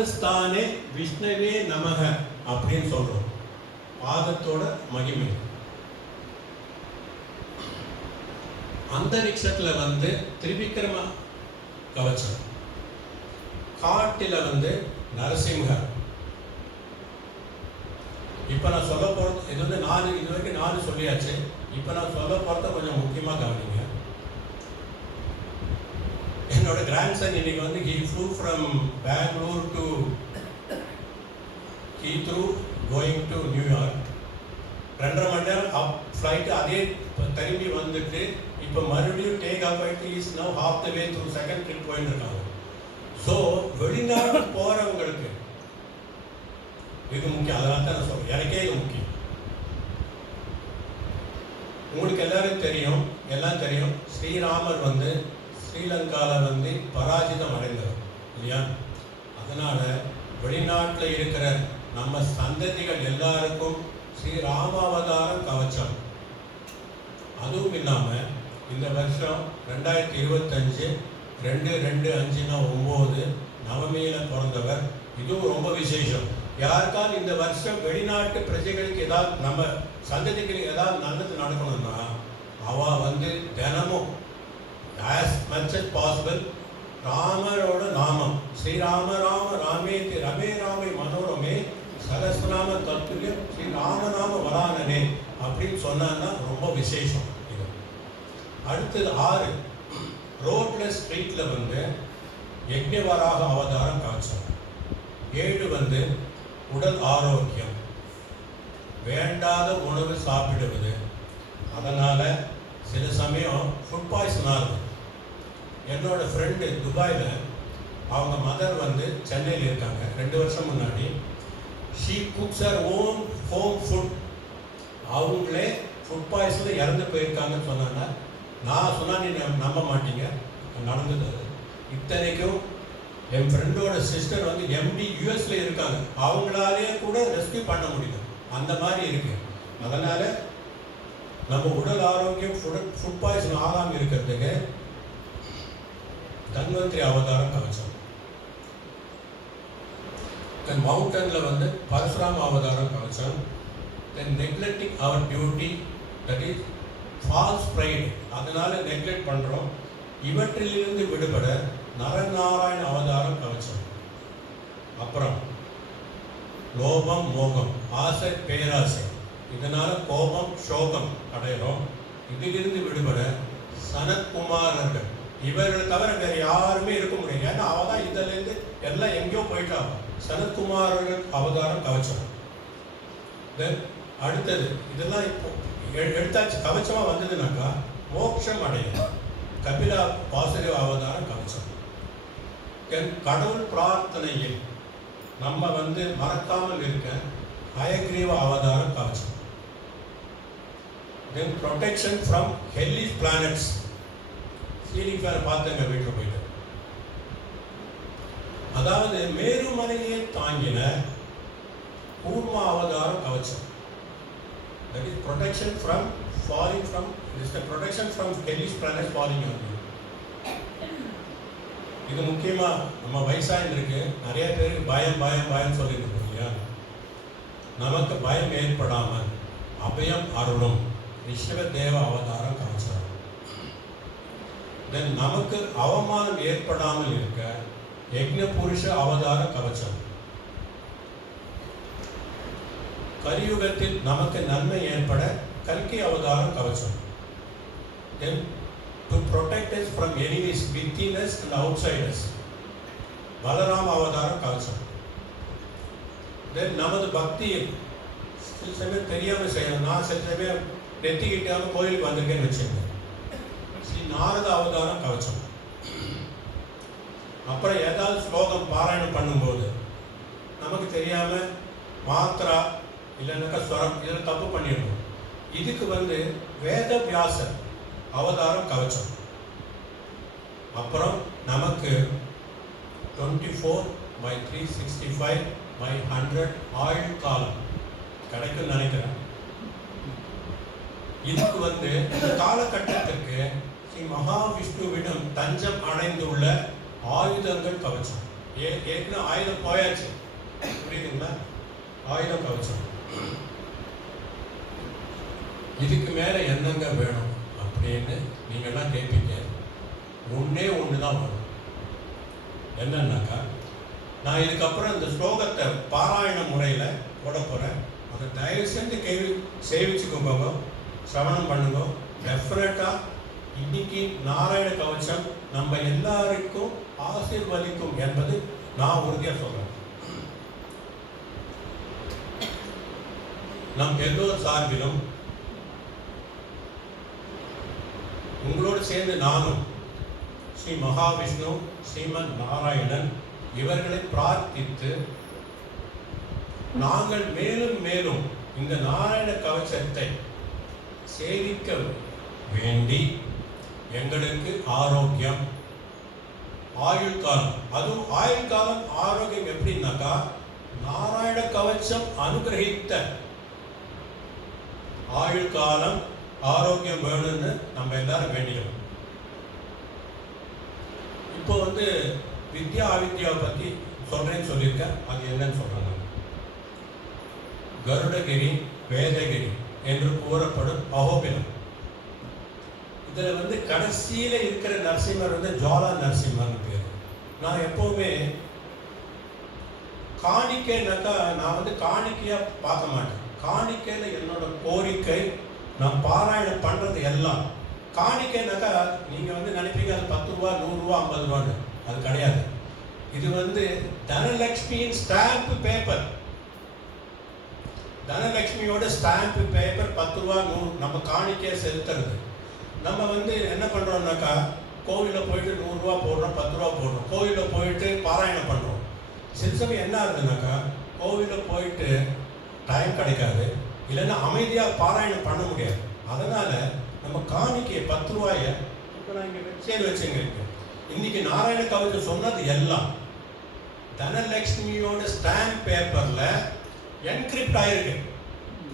ஸ்தானே விஷ்ணுவே நமக அப்படின்னு சொல்றோம். பாதத்தோட மகிமை. அந்தரிக்ஷத்துல திரிவிக்ரம கவச்சம், காட்டில நரசிம்ஹர். இப்ப நான் சொல்ல போறது இது இது வரைக்கும் 4 சொல்லியாச்சு. இப்ப நான் சொல்ல போறத கொஞ்சம் முக்கியமா கவனிங்க. என்னோட கிராண்ட்சன் இன்னைக்கு he flew from Bangalore to Heathrow going to New York. 2.5 மணி நேரம் அப் ஃப்ளைட், அதே திரும்பி வந்துட்டு இப்போ மறுபடியும் டேக் ஆஃப் ஆகிட்டு is now half the way through second trip போயிட்டு இருக்காங்க. ஸோ வெளிநாடு போகிறவங்களுக்கு இது முக்கியம். அதனால தான் நான் சொல்கிறேன், எனக்கே இது முக்கியம். உங்களுக்கு எல்லாம் தெரியும் ஸ்ரீராமர் ஸ்ரீலங்காவில் பராஜிதம் அடைந்தவர் இல்லையா? அதனால் வெளிநாட்டில் இருக்கிற நம்ம சந்ததிகள் எல்லாருக்கும் ஸ்ரீராமாவதாரம் கவச்சம். அதுவும் இல்லாமல் இந்த வருஷம் 2025 2/2/5/9 நவமியில் பிறந்தவர். இதுவும் ரொம்ப விசேஷம். யாருக்காவது இந்த வருஷம் வெளிநாட்டு பிரஜைகளுக்கு ஏதாவது நம்ம சந்ததிகளுக்கு ஏதாவது நல்லது நடக்கணும்னா அவ தினமும் as much as possible ராமரோட நாமம் ஸ்ரீராம ராம ராமேதி ரமே ராமே மனோரமே சகஸ்ரநாம தத்துல்யம் ஸ்ரீ ராமநாம வரானனே அப்படின்னு சொன்னான்னா ரொம்ப விசேஷம். இது அடுத்தது 6 ரோட்ல ஸ்ட்ரீட்ல யக்ஞவராக அவதாரம் காட்சம். 7 உடல் ஆரோக்கியம், வேண்டாத உணவு சாப்பிடுவது. அதனால் சில சமயம் ஃபுட் பாய்சன் ஆகுது. என்னோட ஃப்ரெண்டு துபாயில், அவங்க மதர் சென்னையில் இருக்காங்க. 2 வருஷம் முன்னாடி she cooks her own home food. அவங்களே ஃபுட் பாய்சனில் இறந்து போயிருக்காங்கன்னு சொன்னாங்க. நான் சொன்னால் நீ நம்ப மாட்டீங்க, நடந்தது அது. இத்தனைக்கும் என் ஃப்ரெண்டோட சிஸ்டர் எம்டி யூஎஸ்ல இருக்காங்க. அவங்களாலே கூட ரெஸ்கியூ பண்ண முடியல, அந்த மாதிரி இருக்கு. அதனால் நம்ம உடல் ஆரோக்கியம் ஃபுட் பாய்சன் ஆகாமல் இருக்கிறதுக்கு தன்வந்திரி அவதாரம் கவச்சம். தென் மவுண்டன்ல பரசுராம அவதாரம் கவச்சம். Then neglecting our duty, that is false pride, அதனால நெக்லெக்ட் பண்ணுறோம். இவற்றிலிருந்து விடுபட நரநாராயண அவதாரம் கவச்சம். அப்புறம் லோபம் மோகம், ஆசை பேராசை, இதனால கோபம் சோகம் அடைகிறோம். இதிலிருந்து விடுபட சனத்குமாரர்கள், இவர்களை தவிர வேறு யாருமே இருக்க முடியாது. ஏன்னா அவ தான் இதிலேருந்து எல்லாம் எங்கேயோ போயிட்டாங்க. சனத்குமாரர்கள் அவதாரம் கவச்சம். தென் அடுத்தது இதெல்லாம் இப்போ எடுத்தாச்சு. கவச்சமாக வந்ததுனாக்கா மோட்சம் அடையும். கபிலா வாசுதேவ அவதாரம் கவச்சம். தென் கடவுள் பிரார்த்தனையில் நம்ம மறக்காமல் இருக்க ஹயக்ரீவ அவதாரம் கவச்சம். Then protection from hellish planets, ceiling fan பார்த்துங்க வீட்டில் போயிட்டு. அதாவது மேருமலையை தாங்கின கூர்மா அவதாரம் கவச்சம். That is protection from falling from, it is the protection from hellish planets falling on you. இது முக்கியமாக நம்ம வயசாயிருக்கு நிறைய பேருக்கு பயம் சொல்லிட்டு இருக்கோம் இல்லையா? நமக்கு பயம் ஏற்படாமல் அபயம் அருளும் ரிஷபதேவ அவதாரம் கவச்சம். தென் நமக்கு அவமானம் ஏற்படாமல் இருக்க யக்ஞ புருஷ அவதார கவச்சம். கலியுகத்தில் நமக்கு நன்மை ஏற்பட கல்கி அவதாரம் கவச்சம். Then to protect us from enemies within us and outside us, Balarama அவதாரம் கவச்சம். தென் நமது பக்தியில் சில சமயம் தெரியாமல் செய்யணும். நான் சில சமயம் நெத்திக்கிட்டாம கோயிலுக்கு வந்திருக்கேன்னு வச்சுருந்தேன், ஸ்ரீ நாரத அவதாரம் கவச்சம். அப்புறம் ஏதாவது ஸ்லோகம் பாராயணம் பண்ணும்போது நமக்கு தெரியாமல் மாத்திரா இல்லைன்னாக்கா ஸ்வரம் இதில் தப்பு பண்ணிடணும். இதுக்கு வேத வியாசர் அவதாரம் கவச்சம். அப்புறம் நமக்கு 24/365/100 ஆயுள் காலம் கிடைக்கும் நினைக்கிறேன். இதுக்கு இந்த காலகட்டத்திற்கு ஸ்ரீ மகாவிஷ்ணுவிடம் தஞ்சம் அடைந்துள்ள ஆயுதங்கள் கவச்சம். ஏற்கனவே ஆயுதம் போயாச்சு, புரியுதுங்களா? ஆயுதம் கவச்சம். இதுக்கு மேலே என்னங்க வேணும் அப்படின்னு நீங்கள்லாம் கேட்பீங்க. ஒன்றே ஒன்று தான் வரும். என்னன்னாக்கா, நான் இதுக்கப்புறம் இந்த ஸ்லோகத்தை பாராயண முறையில் போட போகிறேன். அதை தயவு செஞ்சு சேவிச்சுக்கோங்க, சிரவணம் பண்ணுங்க. டெஃபினட்டாக இன்னைக்கு நாராயண கவச்சம் நம்ம எல்லாருக்கும் ஆசீர்வதிக்கும் என்பது நான் உறுதியாக சொல்கிறேன். நம் எல்லோர் சார்பிலும் உங்களோடு சேர்ந்து நானும் ஸ்ரீ மகாவிஷ்ணு, ஸ்ரீமன் நாராயணன் இவர்களை பிரார்த்தித்து நாங்கள் மேலும் மேலும் இந்த நாராயண கவசத்தை சேவிக்க வேண்டி எங்களுக்கு ஆரோக்கியம், ஆயுள் காலம், அதுவும் ஆயுள் காலம் ஆரோக்கியம் எப்படின்னாக்கா, நாராயண கவசம் அனுகிரகித்த ஆயுள் காலம் ஆரோக்கியம் வேணும்னு நம்ம எல்லாரும் வேண்டிடும். இப்போ வித்யா அவித்யாவை பற்றி சொல்கிறேன்னு சொல்லியிருக்கேன். அது என்னன்னு சொல்கிறாங்க. கருடகிரி, வேதகிரி என்று கூறப்படும் அகோபிலம். இதில் கடைசியில் இருக்கிற நரசிம்மர் ஜுவாலா நரசிம்மர்னு பேர். நான் எப்போவுமே காணிக்கைனாக்கா நான் காணிக்கையாக பார்க்க மாட்டேன். காணிக்கையில் என்னோட கோரிக்கை, நான் பாராயணம் பண்ணுறது எல்லாம் காணிக்கைனாக்கா நீங்கள் நினைப்பீங்க அது 10 ரூபா, 100 ரூபா, 50 ரூபான்னு. அது கிடையாது. இது தனலட்சுமியின் ஸ்டாம்ப் பேப்பர். தனலட்சுமியோட ஸ்டாம்ப் பேப்பர் 10 ரூபா, 100 நம்ம காணிக்கையை செலுத்துறது. நம்ம என்ன பண்ணுறோம்னாக்கா, கோவிலில் போயிட்டு 100 ரூபா போடுறோம், 10 ரூபா போடுறோம், கோவிலில் போயிட்டு பாராயணம் பண்ணுறோம். சில சமயம் என்ன ஆகுதுனாக்கா, கோவிலில் போயிட்டு டைம் கிடைக்காது, இல்லைன்னா அமைதியாக பாராயணம் பண்ண முடியாது. அதனால் நம்ம காணிக்கையை 10 ரூபாயை இப்போ நான் இங்கே வச்சேன்னு வச்சுங்க. இன்னைக்கு நாராயண கவசம் சொன்னது எல்லாம் தனலட்சுமியோட ஸ்டாம்ப் பேப்பரில் என்கிரிப்ட் ஆகிருக்கு.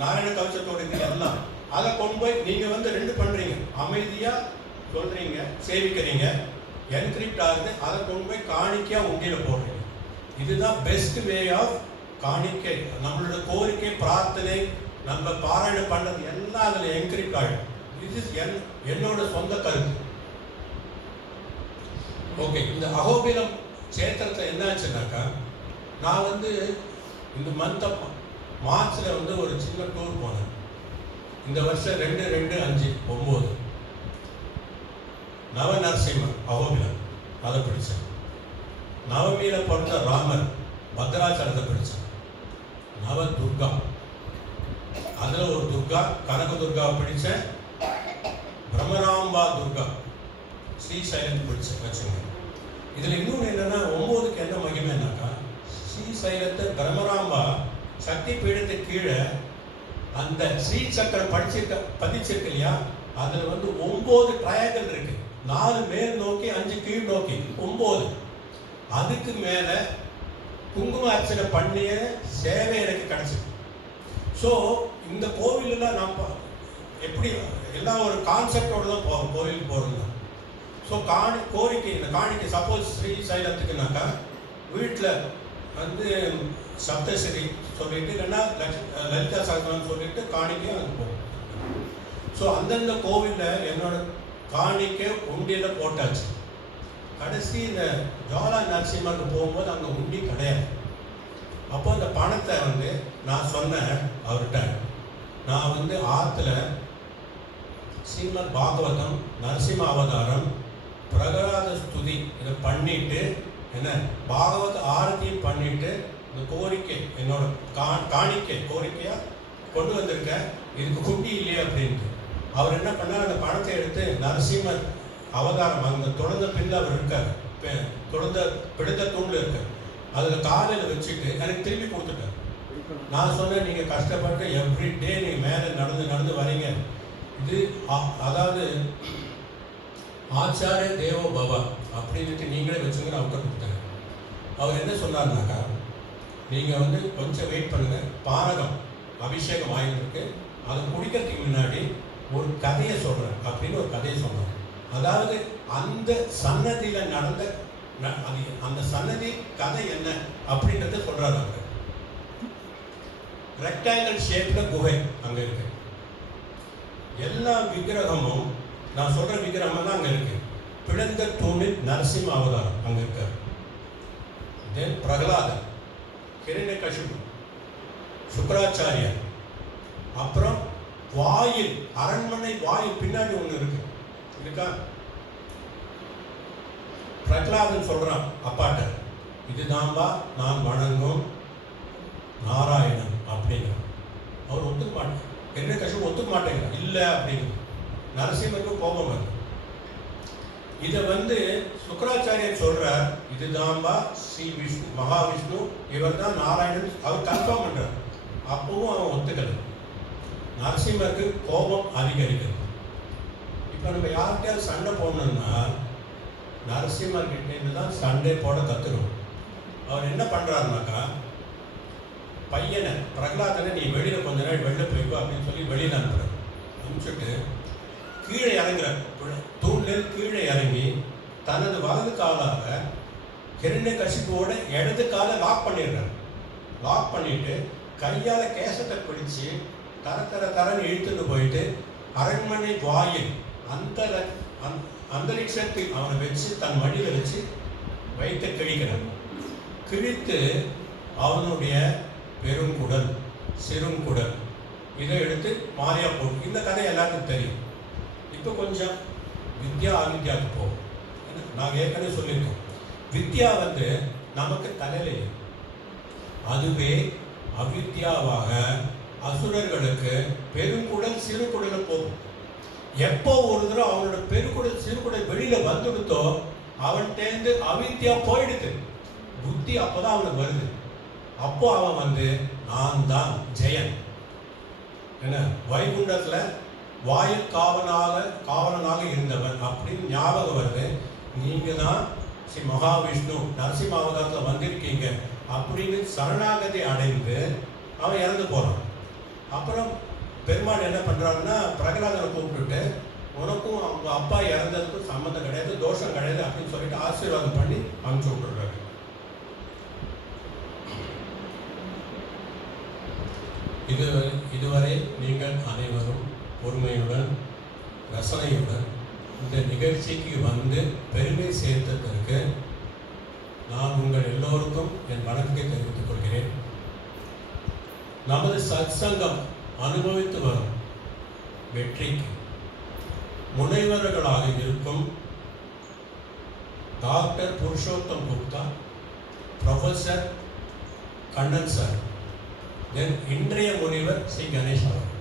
நாராயண கவசத்தோட இது எல்லாம் அதை கொண்டு போய் நீங்கள் 2 பண்ணுறீங்க. அமைதியாக சொல்கிறீங்க, சேவிக்கிறீங்க, என்கிரிப்ட் ஆகுது. அதை கொண்டு போய் காணிக்கையாக உண்டியில் போடுறீங்க. இதுதான் பெஸ்ட் வே ஆஃப் காணிக்கை. நம்மளோட கோரிக்கை, பிரார்த்தனை, நம்ம பாராயணம் பண்ணுறது எல்லாம் அதில் என்கிரிப்ட் ஆகிடும். இது என்னோட சொந்த கருத்து. ஓகே, இந்த அகோபிலம் சேத்திரத்தில் என்ன ஆச்சுனாக்கா, நான் இந்த மந்த் மார்ச்சில் ஒரு சின்ன டூர் போனேன். இந்த வருஷம் 2-2-5-9 நவ நரசிம்மர் அகோபிலம் அதை பிடிச்சேன். நவமியில் பிறந்த ராமர் பத்ராச்சலத்தை பிடிச்சேன். நவ துர்கா, அதில் ஒரு துர்கா, கனக துர்காவை பிடிச்சேன். பிரம்மராம்பா துர்கா, ஸ்ரீசைலம் பிடிச்சேன் வச்சுங்க. இதில் இன்னொன்று என்னென்னா, 9க்கு என்ன மகிமைனாக்கா, ஸ்ரீசைலத்தை பிரம்மராம்பா சக்தி பீடத்துக்கு கீழே அந்த ஸ்ரீ சக்கரம் பதிச்சிருக்கு இல்லையா, அதில் 9 ட்ரையாங்கல் இருக்கு. 4 மேல் நோக்கி, 5 கீழ் நோக்கி, 9. அதுக்கு மேலே குங்கும அர்ச்சனை பண்ணிய சேவை எனக்கு கிடைச்சிது. ஸோ இந்த கோவிலெல்லாம் நான் எப்படி எல்லாம் ஒரு கான்செப்டோடு தான் போவோம் கோவிலுக்கு போகிறோம். ஸோ கோரிக்கை, இந்த காணிக்கை சப்போஸ் ஸ்ரீசைலத்துக்குனாக்கா வீட்டில் சப்தஸ்ரீ சொல்லிட்டு, இல்லைன்னா லலிதா சகஸ்ரநாமம் சொல்லிட்டு காணிக்கை அங்கே போகும். ஸோ அந்தந்த கோவிலில் என்னோட காணிக்கை உண்டியில் போட்டாச்சு. கடைசி இந்த ஜுவாலா நரசிம்மருக்கு போகும்போது அங்கே உண்டி கிடையாது. அப்போ இந்த பணத்தை நான் சொன்னேன் அவர்கிட்ட, நான் ஆற்றுல ஸ்ரீமத் பாகவதம், நரசிம்ம அவதாரம், பிரகலாத ஸ்துதி இதை பண்ணிட்டு, என்ன பாகவத ஆரத்தியும் பண்ணிட்டு, இந்த கோரிக்கை என்னோட காணிக்கை கோரிக்கையாக கொண்டு வந்திருக்கேன், இதுக்கு குண்டி இல்லையா அப்படின்ட்டு. அவர் என்ன பண்ணார், அந்த பணத்தை எடுத்து நரசிம்மர் அவதாரம் அந்த தொடர்ந்த பின்னில் அவர் இருக்கார், தொடர்ந்த பிடித்த தூண்டில் இருக்கார், அதில் காலையில் வச்சுட்டு எனக்கு திரும்பி கொடுத்துட்டார். நான் சொன்னேன், நீங்கள் கஷ்டப்பட்டு எவ்ரி டே நீங்கள் மேலே நடந்து வரீங்க, இது அதாவது ஆச்சாரிய தேவோ பவ அப்படின்ட்டு நீங்களே வச்சுங்க அவர்கிட்ட கொடுத்தாங்க. அவர் என்ன சொன்னார்னாக்கா, நீங்கள் கொஞ்சம் வெயிட் பண்ணுங்கள், பானகம் அபிஷேகம் ஆகிருக்கு, அதை குடிக்கிறதுக்கு முன்னாடி ஒரு கதையை சொல்கிறேன் அப்படின்னு ஒரு கதையை சொன்னார். அதாவது அந்த சன்னதியில் நடந்த அது அந்த சன்னதி கதை என்ன அப்படின்றத சொல்றாரு. அங்க ரெக்டாங்கிள் ஷேப்ல குகை அங்க இருக்கு. எல்லா விக்கிரகமும் நான் சொல்ற விக்கிரகம் தான் அங்க இருக்கு. பிளந்த தூணில் நரசிம்ம அவதாரம் அங்க இருக்கார். தென் பிரகலாதன், ஹிரண்யகசிபு, சுக்கராச்சாரியர், அப்புறம் வாயில், அரண்மனை வாயில் பின்னாடி ஒன்று இருக்கு இருக்கா. பிரகலாதன் சொல்றான் அப்பாட்ட, இதுதான்பா நான் வணங்கும் நாராயணன் அப்படிங்கிறான். அவர் ஒத்துக்க மாட்டேன், ஹிரண்யகசிபு ஒத்துக்க மாட்டேங்கிறான். இல்லை அப்படிங்கிற நரசிம்மருக்கு கோபம் வருது. இதை சுக்கராச்சாரியர் சொல்றார், இதுதான்பா ஸ்ரீ விஷ்ணு மகாவிஷ்ணு, இவர் தான் நாராயணன், அவர் கன்ஃபார்ம் பண்றார். அப்பவும் அவன் ஒத்துக்கல. நரசிம்மருக்கு கோபம் அதிகரிக்கிறது. இப்போ நம்ம யார்கிட்டயாவது சண்டை போடணும்னா நரசிம்மர் கிட்டேருந்து தான் சண்டை போட கற்றுக்கணும். அவர் என்ன பண்ணுறாருனாக்கா, பையனை பிரகலாதனை நீ வெளியில் கொஞ்ச நாள் வெளில போய்க்கோ அப்படின்னு சொல்லி வெளியில் அனுப்புகிறார். அனுப்பிச்சுட்டு கீழே இறங்குறார். தூண்லேருந்து கீழே இறங்கி தனது வலது காலாக ஹிரண்யகசிபுவோட இடது காலை லாக் பண்ணிடுறார். லாக் பண்ணிட்டு கையால் கேசத்தை பிடிச்சி தரன்னு இழுத்துட்டு போயிட்டு அரண்மனை வாயில் அந்தரிக்ஷத்தில் அவனை வச்சு தன் மடியில் வச்சு வைத்து கிழிக்கிறான். கிழித்து அவனுடைய பெருங்குடல், சிறுங்குடல் இதை எடுத்து மாரியா போடும். இந்த கதை எல்லாருக்கும் தெரியும். இப்போ கொஞ்சம் வித்யா அவித்யாவுக்கு போகும். நாங்கள் ஏற்கனவே சொல்லியிருக்கோம், வித்யா நமக்கு தலையில, அதுவே அவித்யாவாக அசுரர்களுக்கு பெருங்குடல் சிறுகுடலை போகும். எப்போ ஒரு தடவை அவனோட பெருக்குடல் சிறுகுடல் வெளியில வந்துடுத்தோ அவன்கிட்டேருந்து அவித்யா போயிடுது. புத்தி அப்போதான் அவனுக்கு வருது. அப்போ அவன் நான் தான் ஜெயன், என்ன வைகுண்டத்தில் வாயில் காவலனாக இருந்தவன் அப்படின்னு ஞாபகம் வருது. நீங்க தான் ஸ்ரீ மகாவிஷ்ணு நரசிம்ம அவதாரத்தில் வந்திருக்கீங்க அப்படின்னு சரணாகதி அடைந்து அவன் இறந்து போறான். அப்புறம் பெருமாள் என்ன பண்றாருன்னா, பிரகலாதனை கூப்பிட்டுட்டு உனக்கும் அவங்க அப்பா இறந்ததுக்கும் சம்மந்தம் கிடையாது, தோஷம் கிடையாது அப்படின்னு சொல்லிட்டு ஆசீர்வாதம் பண்ணி அனுப்பிச்சு விட்டுறாரு. இதுவரை நீங்கள் அனைவரும் பொறுமையுடன் ரசனையுடன் இந்த நிகழ்ச்சிக்கு பெருமை சேர்த்ததற்கு நான் உங்கள் எல்லோருக்கும் என் வணக்கத்தை தெரிவித்துக் கொள்கிறேன். நமது சத்சங்கம் அனுபவித்து வரும் வெற்றிக்கு முனைவர்களாக இருக்கும் doctor Purushottam Gupta, professor Kannan sir, then இன்றைய முனிவர் ஸ்ரீ கணேஷ் அவர்கள்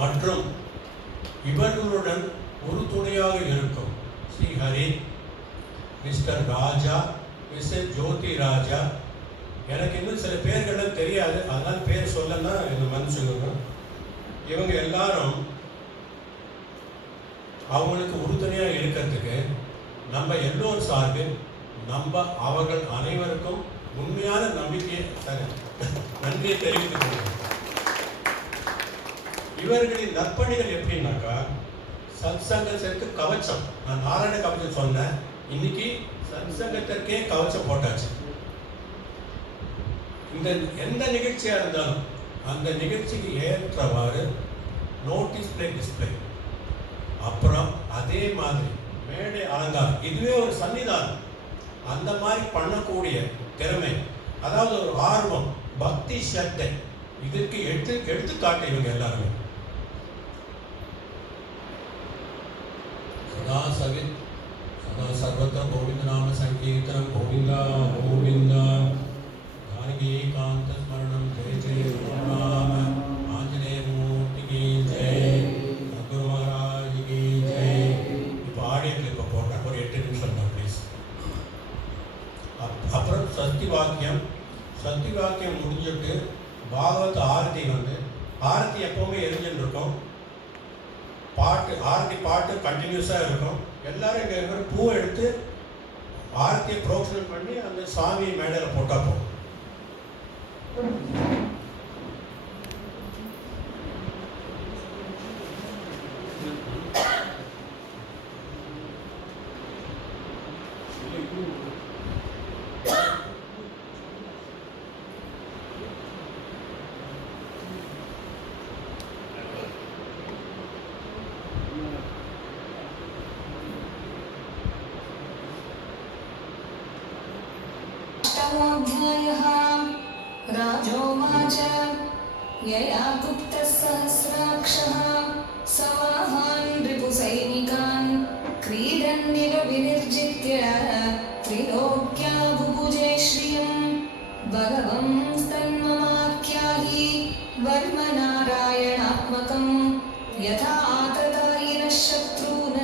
மற்றும் இவர்களுடன் உறுதுணையாக இருக்கும் ஸ்ரீ ஹரி, மிஸ்டர் ராஜா, மிஸ்டர் ஜோதி ராஜா, எனக்கு இன்னும் சில பேர்கள்லாம் தெரியாது, அதனால் பேர் சொல்லன்னா என்ன மன்னிச்சுக்கோங்க. இவங்க எல்லாரும் அவங்களுக்கு உறுதுணையாக இருக்கிறதுக்கு நம்ம எல்லோரும் சார்பில் அவர்கள் அனைவருக்கும் உண்மையான நம்பிக்கையை நன்றியை தெரிவித்துக் கொள்கிறேன். இவர்களின் நற்பணிகள் எப்படின்னாக்கா, சத்சங்கத்திற்கு கவச்சம், நான் நாராயண கவச்சம் சொன்னேன், இன்னைக்கு சத்சங்கத்திற்கே கவச்சம் போட்டாச்சு. இந்த எந்த நிகழ்ச்சியா இருந்தாலும் அந்த நிகழ்ச்சிக்கு ஏற்றவாறு நோட்டீஸ் பிளே டிஸ்பிளே, அப்புறம் அதே மாதிரி மேடை அலங்காரம், இதுவே ஒரு சன்னிதானம், அந்த மாதிரி பண்ணக்கூடிய திறமை, அதாவது ஒரு ஆர்வம், பக்தி, சத்தை, இதற்கு எடுத்துக்காட்டு இவங்க எல்லாருமே. சதா சர்வத்திர கோவிந்த நாம சங்கீர்த்தனம், கோவிந்தா கோவிந்தா, காந்த ஸ்மரணம், ஜெய ஜெய ராம ஆஞ்சநேய மூர்த்திக்கு ஜெய், சத்குரு மகாராஜுக்கு ஜெய். இப்போ ஆடியோ கிளிப்பை போடுறேன், ஒரு 8 நிமிஷம் தான் ப்ளீஸ். அப்புறம் சக்தி வாக்கியம் முடிஞ்சுட்டு பாகவத் ஆரத்தி ஆரத்தி எப்பவுமே எரிஞ்சுன்னு இருக்கும். ஆரத்தி பாட்டு கண்டினியூஸாக இருக்கும். எல்லாரும் இங்கே பூவை எடுத்து ஆரத்தியை புரோக்ஷனம் பண்ணி அந்த சாமி மேடையில் போட்டால் போகும். अष्टमोऽध्यायः। राजोवाच यया गुप्तः सहस्राक्षः समाहान् रिपुसैनिकान् क्रीडन्निव विनिर्जित्य त्रिलोक्या बुभुजे श्रियम् भगवंस्तन्ममाख्याहि वर्मनारायणात्मकम् यथा आततायिनः शत्रून्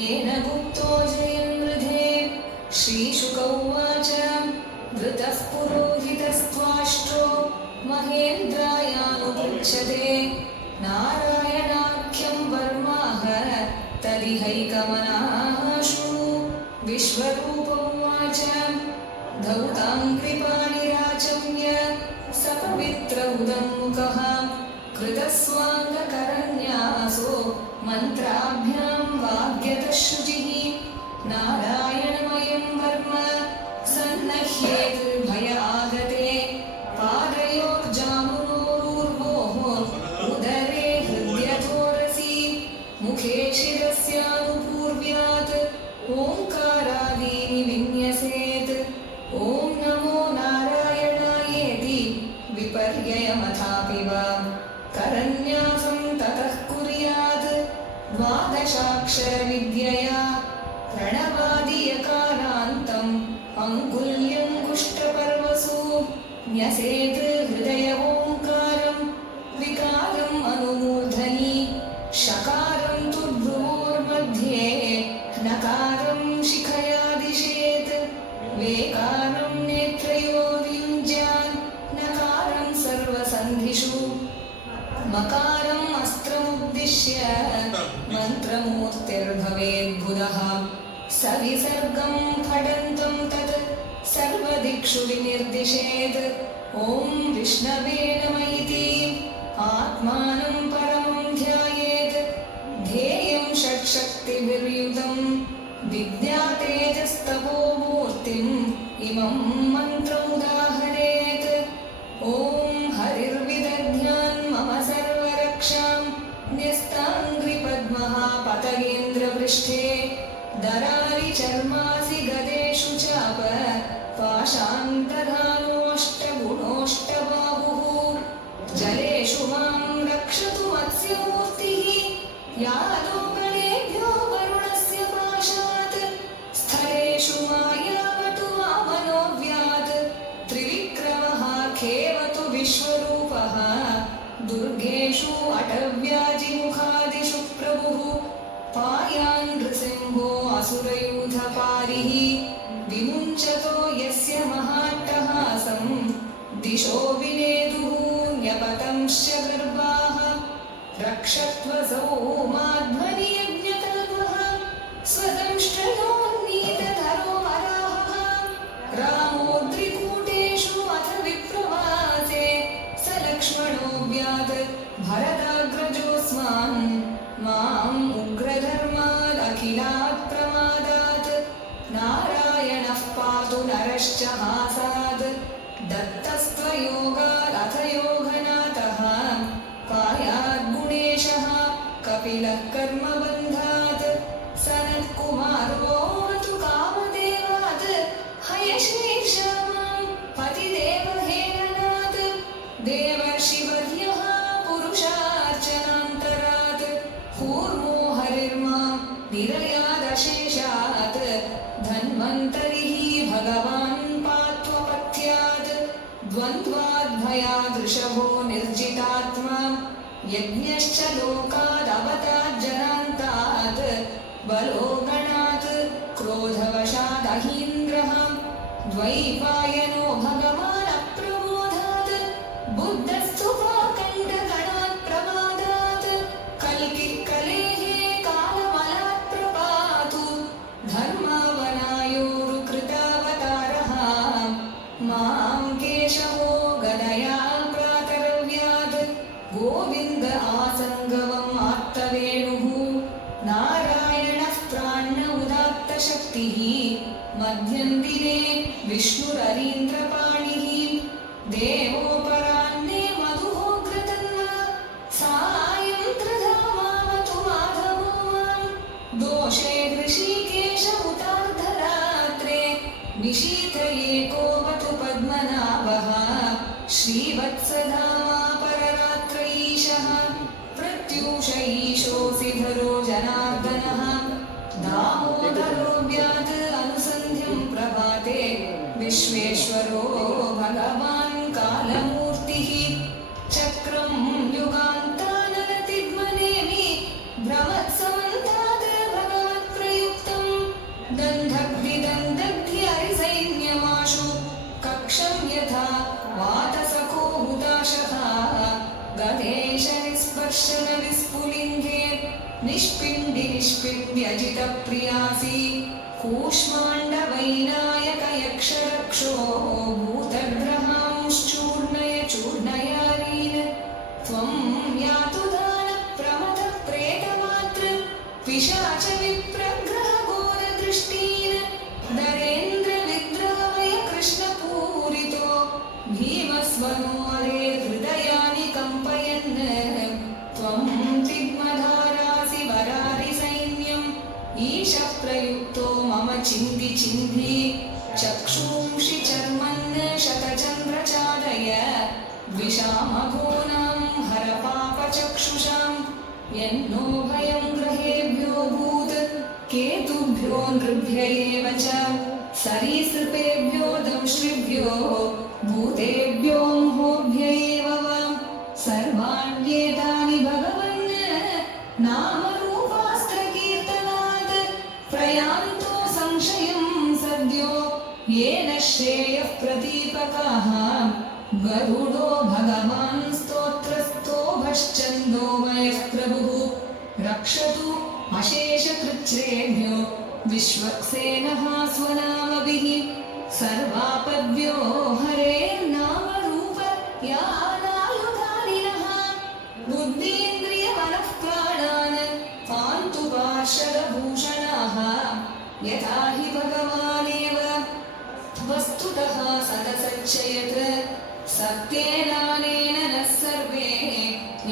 येन गुप्तो जयन्मृधे। श्रीशुक उवाच वृतः पुरोहितस्त्वाष्ट्रो महेन्द्रायानुपृच्छते नारायणाख्यं वर्माः तदिहैकमनाः शृणु। विश्वरूप उवाच धौतां कृपानिराचम्य सपवित्र उदन्मुखः कृतस्वाङ्गकरन्यासो मन्त्राभ्यां वाग्यतः शुचिः नारायणमयं वर्म सन्नह्येत् भयागते पादयोर्जानुनोरूर्वोः उदरे हृद्यथोरसि मुखे शिरस्यानुपूर्व्यात् ओङ्कारादीनि विन्यसेत्। ॐ नमो नारायणायेति विपर्ययमथापि वा करन्यासं ततः कुर्यात् द्वादशाक्षरविद्यया प्रणवादियकारान्तम् अङ्गुल्यङ्गुष्ठपर्वसु न्यसेत् हृदय ओङ्कारं विकारम् अनुमूर्धनि शकारं तु भ्रुवोर्मध्ये नकारं शिखया दिशेत् वेकारं नेत्रयोर्युञ्ज्यात् नकारं सर्वसन्धिषु मकारम् अस्त्रमुद्दिश्य मन्त्रमूर्तिर्भवेद्बुधः सविसर्गं फडन्तं तत् सर्वदिक्षु विनिर्दिशेत्। ॐ विष्णवे नम इति आत्मानं परमं ध्यायेत् ध्येयं षट्शक्तिभिर्युतं विद्यातेजस्तपोमूर्तिम् इमं मन्त्रमुदाहरेत्। ॐ हरिर्विदध्यान् मम सर्वरक्षां न्यस्ताङ्घ्रिपद्मः पतयेन्द्रपृष्ठे दरारि चर्मासि गदेषु चाप पाशान्तरानोऽष्टगुणोऽष्टबाहुः जलेषु मां रक्षतु मत्स्यमूर्तिः यादो गणेभ्यो वरुणस्य पाशात् स्थलेषु मायावतु वामनोऽव्यात् त्रिविक्रमः खेवतु विश्वरूपः दुर्गेषु अटव्याजिमुखादिषु प्रभुः पायान् नृसिंहो असुरयूथपारिः विमुञ्चतो यस्य महाट्टहासं दिशो विनेदुः न्यपतंश्च गर्भाः रक्षत्वसौ माध्वनियज्ञकल्पः स्वदंष्ट्रयोन्नीतधरो वराहः रामोद्रिकूटेषु अथ विप्रवासे स लक्ष्मणोऽव्यात् भरताग्रजोऽस्मान् माम् उग्रधर्मादखिलात् प्रमादात् नारायणः पातु नरश्च हासात् दत्तस्त्वयोगादथ योगनाथः पायाद्गुणेशः कपिलः कर्मबन्धात् सनत्कुमारोऽवतु कामदेवात् हयशीर्षा मां पतिदेवहेरनात् देवर्षिवर्यः पुरुषार्चनान्तरात् कूर्मो हरिर्मां निरयादशेषात् धन्वन्तरिः भगवान् पात्वपथ्यात् द्वन्द्वाद्भयादृशभो निर्जितात्मा यज्ञश्च लोकादवताज्जनान्तात् बलो गणात् क्रोधवशादहीन्द्रः द्वैपायनो भगवान् अप्रबोधात् बुद्धस्तु पाकण्डगणात् प्रमादात् कल्किः कलेः कालमलात् प्रपातु धर्मावनायोरुकृतावतारः मां केशवो गदया प्रातरव्यात् गोविन्द आसङ्गवम् आत्तवेणुः नारायणः प्राण उदात्तशक्तिः मध्यन्दिने विष्णुररीन्द्रपाणिः देवोपराह्ने मधुहोग्रतन्वा सायन्त्रधामावतु माधवो मां दोषे हृषीकेश उतार्धरात्रे निशीथये कोऽवतु पद्मनाभः श्रीवत्सधामा पररात्रैशः प्रत्यूष ईशोऽसि धरो जनार्दनः दामोदरो व्यात् अनुसन्ध्यं प्रभाते विश्वेश्वरो भगवान् कालमूर्तिः चक्रं युगान्तानलतिग्मनेमि भ्रमत्समन्तात् भगवत्प्रयुक्तं दन्धग्धिदन्धग्ध्यरिसैन्यमाशु कक्षं यथा वातसखो हुताशः गणेश निस्पर्शन विस्फुलिङ्गे निष्पिण्ड्यजितप्रियासि कूष्माण्डवैनायक यक्षरक्षो भूतग्रहांश्चूर्णय चूर्णयारीन् त्वं यातु दानप्रमथप्रेतमात्र पिशाच विप्रग्रहघोरदृष्टीन् नरेन्द्रविग्रहमय कृष्णपूरितो भीमस्वनोरे हृदयानि कम्पयन् त्वं तिग्मधारासि वरारिसैन्यम् ईशः प्रयुक्तो मम चिन्धि चिन्धि चक्षूंषि चर्मन् शतचन्द्रचादय द्विषामघोनां हरपापचक्षुषां यन्नो भयं ग्रहेभ्यो भूत् केतुभ्यो नृभ्य एव च सरीसृपेभ्यो दंष्ट्रिभ्यो भूतेभ्यो मोहोभ्य एव वा सर्वाण्येतानि भगवन् नामरूपास्त्रकीर्तनात् प्रयान्तो संशयं सद्यो येन श्रेयः प्रदीपकाः गरुडो भगवान् स्तोत्रस्तोभश्चन्दोमयः प्रभुः रक्षतु अशेषकृच्छ्रेभ्यो विश्वक्सेनः स्वनामभिः सर्वापद्भ्यो हरेर्नामरूप यानायुधानिनः बुद्धीन्द्रियमनःप्राणान् पान्तु पार्षदभूषणाः यथा हि भगवानेव वस्तुतः सदसच्चयत् सत्येनानेन नः सर्वे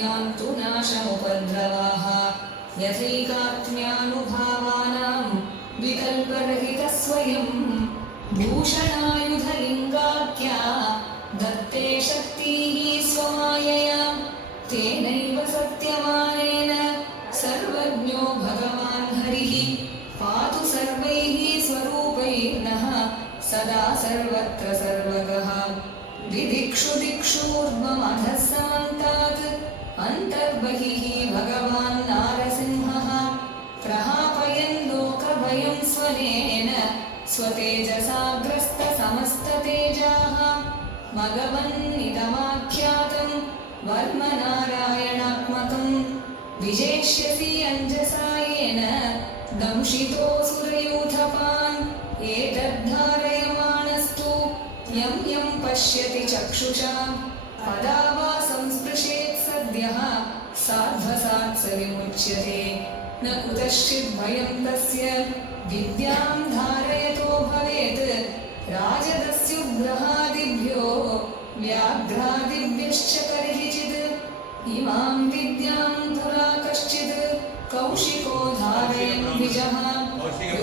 यान्तु नाशमुपद्रवाः यथैकात्म्यानुभावानां विकल्परहितस्वयं भूषणायुधलिङ्गाख्या दत्ते शक्तिः स्वमायया तेनैव सत्यमानेन सर्वज्ञो भगवान् हरिः पातु सर्वैः स्वरूपैर्नः सदा सर्वत्र सर्वगः दिदिक्षु दिक्षूर्ध्वमधः समन्तात् अन्तर्बहिः भगवान् नारसिंहः प्रहापयन् लोकभयं स्वनेन स्वतेजसाग्रस्तसमस्ततेजाः मघवन्निदमाख्यातं वर्मनारायणात्मकं विजेष्यसि अञ्जसा येन दंशितोऽसुरयूथपान् एतद्धारयमाणस्तु यं यं पश्यति चक्षुषा कदा वा संस्पृशेत् सद्यः साध्वसात् स विमुच्यते न कुतश्चित् भयं तस्य विद्यां धारयतो भवेत् राजदस्युग्रहादिभ्यो व्याघ्रादिभ्यश्च कर्हिचित् इमां विद्यां पुरा कश्चित् कौशिको धारयन् द्विजः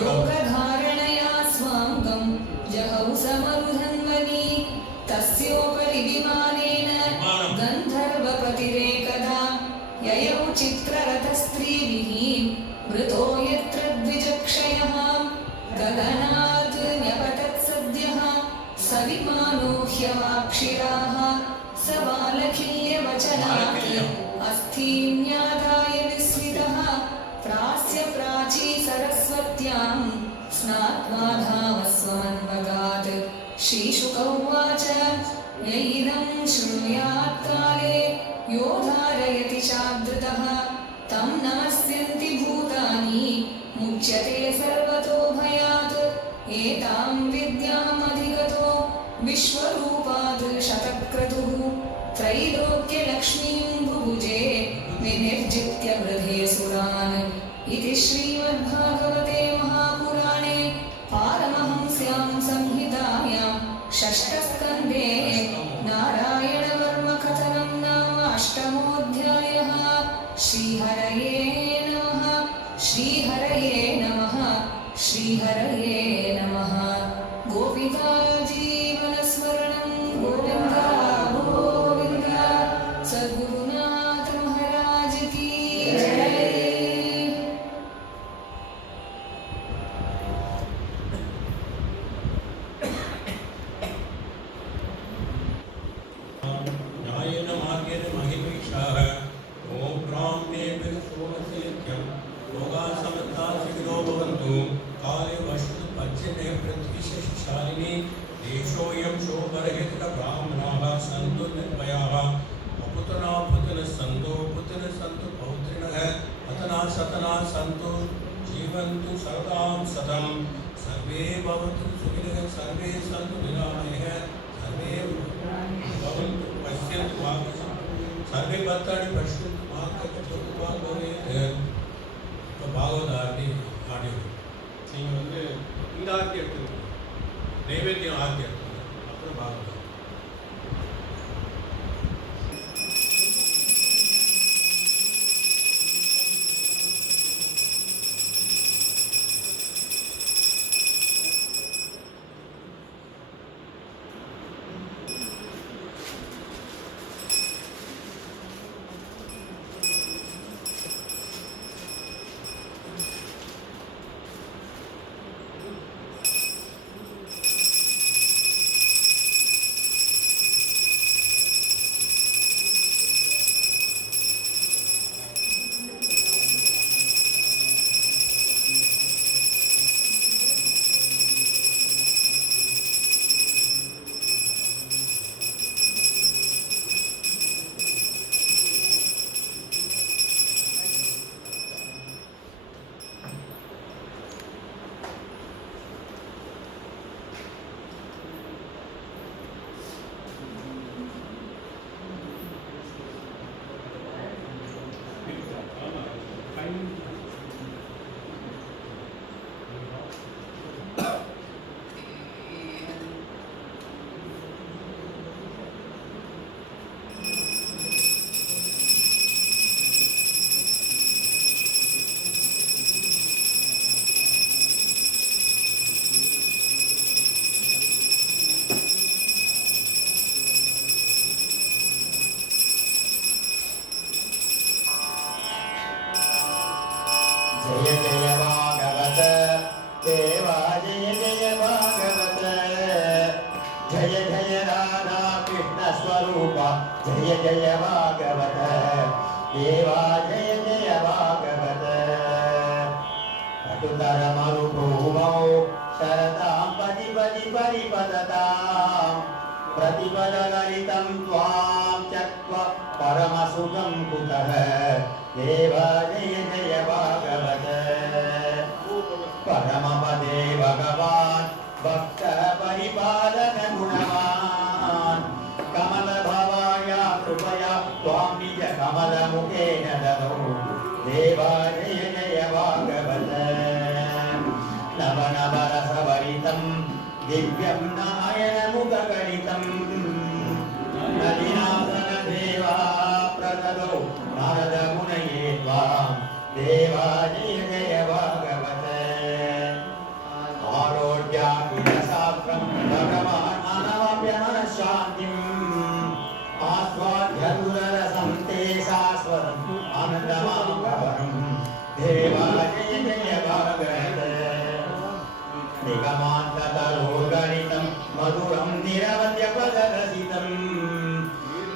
योगधारणया स्वाङ्गं जहौ समरुधन्वनि तस्योपरि विमानेन गन्धर्वपतिरेकदा ययौ चित्ररथस्त्रीभिः मृतो यत्र द्विजक्षयः गगनात् न्यपतत् सद्यः सविमानो ह्यवाक्षिराः स बालखिल्यवचनात् अस्थीन्यादाय विस्मितः प्रास्य प्राची सरस्वत्यां स्नात्वा धावस्वमन्वगात् श्रीशुक उवाच यैदं शृणुयात् काले यो धारयति चादृतः तं नमस्यन्ति भूतानि मुच्यते सर्वतो भयात् एतां विद्यामधिगतो विश्वरूपात् शतक्रतुः त्रैलोक्यलक्ष्मीं भुभुजे विनिर्जित्य वृधे सुरान् इति श्रीमद्भागवते महापुराणे पारमहंस्यां संहितायां षष्ठस्कन्धे नारायणवर्मकथनं नाम अष्टमोऽध्यायः। श्रीहरये नमः। श्रीहरये नमः। श्रीहरये नमः। गोपी गोपिका जीवनस्मरणं गोविन्द गोविन्द सद्गुरुनाथ महाराज की जय। न्यायेन मार्गेण महिमीषाः ॐ ब्राह्मणेभ्यः सोमसेत्यं योगाः समन्ताः सुखिनो भवन्तु काले वस्तु पच्यते पृथ्वीशालिनी देशोऽयं शोभरहितब्राह्मणाः सन्तु निर्भयाः अपुतनाः पुतनः सन्तु पौत्रिणः अतनाः सतनाः सन्तु जीवन्तु सदां सदं सर्वे भवन्तु सुखिनः सर्वे सन्तु निरामयः सर्वे भवन्तु पश्यन्तु मार्गं सर्वे भक्तानि पश्यन्तु मार्गं भवेत्। இப்போ பாகவத ஆரத்தி ஆடியோ நீங்கள் வந்து இந்த ஆரத்தி எடுத்துக்கணும், நைவேத்தியம் ஆரத்தி எடுத்துக்கணும், அப்புறம் பாகவதம். जय जय भागवत देवा जय जय भागवत जय जय राधा कृष्ण स्वरूप जय जय भागवत देवा जय जय भागवत कटुतर मरुभूमौ शरदां पदि पदि परिपदतां प्रतिपदगलितं त्वां त्यक्त्वा परमसुखं कुतः देवा जय जय भागवत परमपदे भगवान् भक्त परिपालन गुणवान् कमलभवाया कृपया त्वां निज कमलमुखेन ददौ देवा जय जय भागवत नवनवरसभरितं दिव्यं नारायणमुखगणितं नलिनासन देवा प्रददौ नारदमुनये त्वां देवा जय जय भागवत आरोग्याखिलशास्त्रं भगवान् अनवाप्य मनःशान्तिम् आस्वाद्य दुररसं ते शाश्वतम् आनन्दमाभवनं देवा जय जय भागवत निगमान्ततरोर्गणितं मधुरं निरवध्यपदरसितं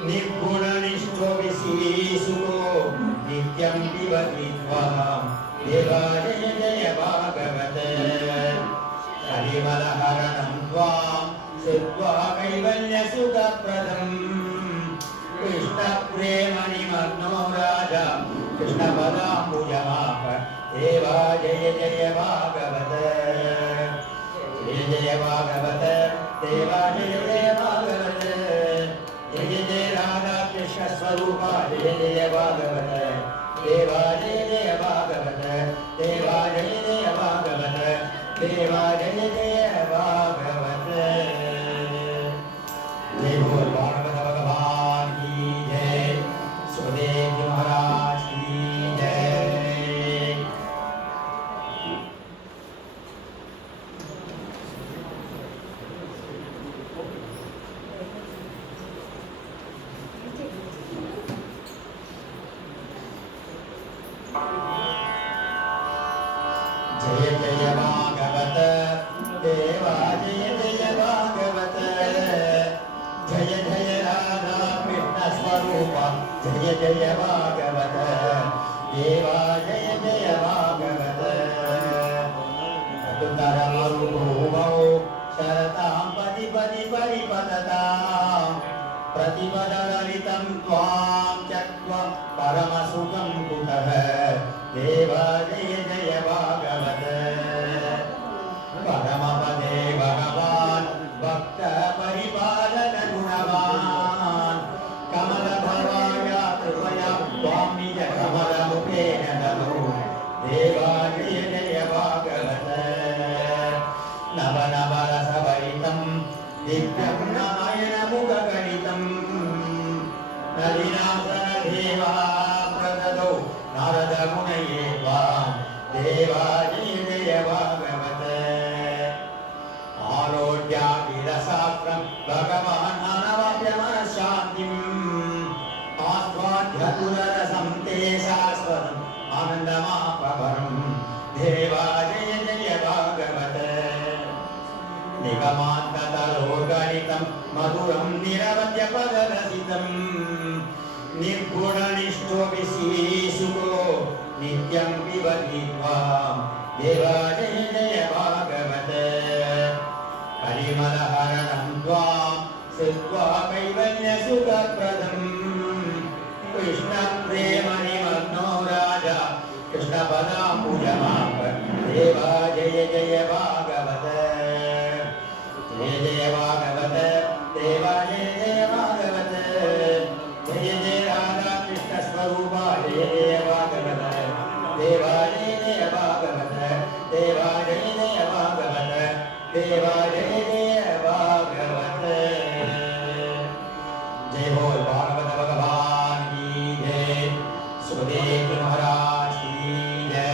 निर्गुणनिष्ठो विसीसुको नित्यं पिबति त्वां देवा जय जय भागवत कलिमलहरणं त्वां श्रुत्वा कैवल्यसुखप्रदं कृष्णप्रेमनिमग्नो राजा कृष्णपदाम्बुजमाप देवा जय जय भागवत जय जय भागवत देवा जय जय भागवत जय जय राधा कृष्ण स्वरूपा जय जय भागवत देवा जय जय भागवत देवा जय जय भागवत देवा जय जय भागवत जय बोल भागवत भगवान की जय सुखदेव जी महाराज की जय। जय भागवत देवा जय जय भागवत अतुतरमरुभूमौ शरतां पदि पदि परिपततां प्रतिपदललितं त्वां त्यक्त्वा परमसुखं कुतः देवा जय जय भागवत परमपदे भगवान् भक्त परिपालन गुणवान् कमलभवाय कृपया त्वां निज कमलमुखेन नमो देवा जय जय भागवत नवनवरसभरितं दिव्यं नारायणमुखगणितं नलिनासनदेवा प्रददौ नारदमुनये त्वां देवा जय जय भागवत आरोग्याखिलशास्त्रं भगवान् अनवाप्य मनःशान्तिम् आस्वाद्यतुलरसं ते शाश्वतम् आनन्दमापवरं देवा जय जय भागवत निगमान्ततरोर्गणितं मधुरं निरवध्यपदरसितं निर्गुणनिष्ठोऽपि श्रीशुको नित्यं पिबति त्वां देवा जय जय भागवत परिमलहरणं त्वां श्रुत्वा कैवल्यसुखप्रदम् कृष्णं प्रेमनिमग्नो राजा कृष्णपदाम्बुजमाप देवा जय जय भागवत जय जय भागवत देवा जय जय भागवत जय जय राधा कृष्ण स्वरूपा जय जय भागवत देवा जय जय भागवत देवा जय जय भागवत देवा जय जय भागवत जय बोल भागवत भगवान की जय सुखदेव महाराज की जय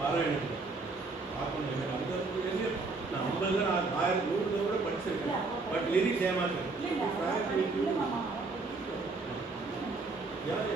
பாராயணம் பார்க்கணும். எனக்கு அந்த அளவுக்கு நான் 50 1000 100 கூட படிச்சிருக்கேன். பட் லிரிக்ஸ் ஏமாத்துறேன். யார்